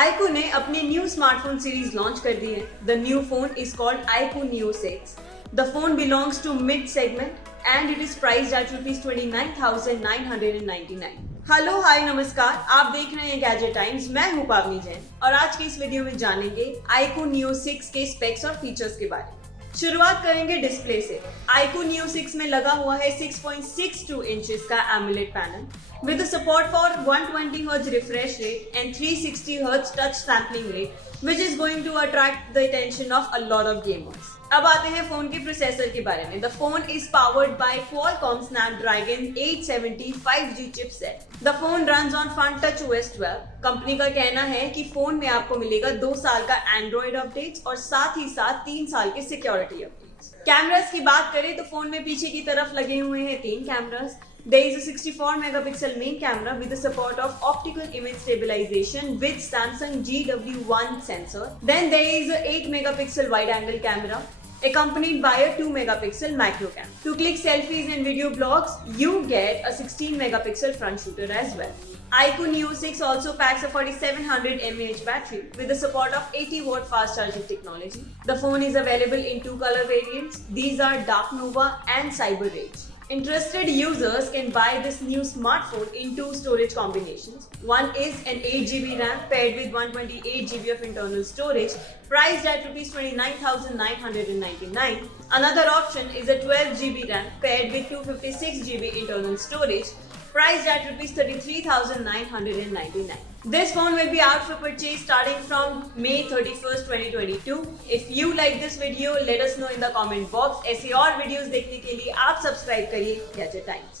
iQOO ने अपनी new smartphone series launch कर दी है. The new phone is called iQOO Neo 6. The phone belongs to mid segment and it is priced at rupees 29,999. Hello hi नमस्कार, आप देख रहे हैं गैजेट टाइम्स. मैं हूं पावनी जैन और आज के इस वीडियो में जानेंगे iQOO Neo 6 के स्पेक्स और फीचर्स के बारे में. शुरुआत करेंगे डिस्प्ले से. iQOO Neo 6 में लगा हुआ है 6.62 इंचेस का AMOLED panel with the support for 120 Hz refresh rate and 360 Hz touch sampling rate, which is going to attract the attention of a lot of gamers. अब आते हैं फोन के प्रोसेसर के बारे में. The phone is powered by Qualcomm Snapdragon 870 5G chipset. The phone runs on TouchOS 12. Company का कहना है कि फोन में आपको मिलेगा 2 साल का एंड्रॉइड अपडेट्स और साथ ही साथ 3 साल के सिक्योरिटी अपडेट्स. कैमरास की बात करें तो फोन में पीछे की तरफ लगे हुए हैं 3 cameras. There is a 64 megapixel main camera with the support of optical image stabilization with Samsung GW1 sensor. Then there is a 8 megapixel wide angle camera accompanied by a 2 megapixel macro cam. To click selfies and video blogs, you get a 16 megapixel front shooter as well. iQOO Neo 6 also packs a 4700 mAh battery with the support of 80 watt fast charging technology. The phone is available in 2 color variants. These are Dark Nova and Cyber Rage. Interested users can buy this new smartphone in 2 storage combinations. One is an 8GB RAM paired with 128GB of internal storage, priced at rupees 29,999. Another option is a 12GB RAM paired with 256GB internal storage, priced at rupees 33,999. This phone will be out for purchase starting from May 31st, 2022. If you like this video, let us know in the comment box. ऐसे और videos देखने के लिए आप subscribe करिए gadget times.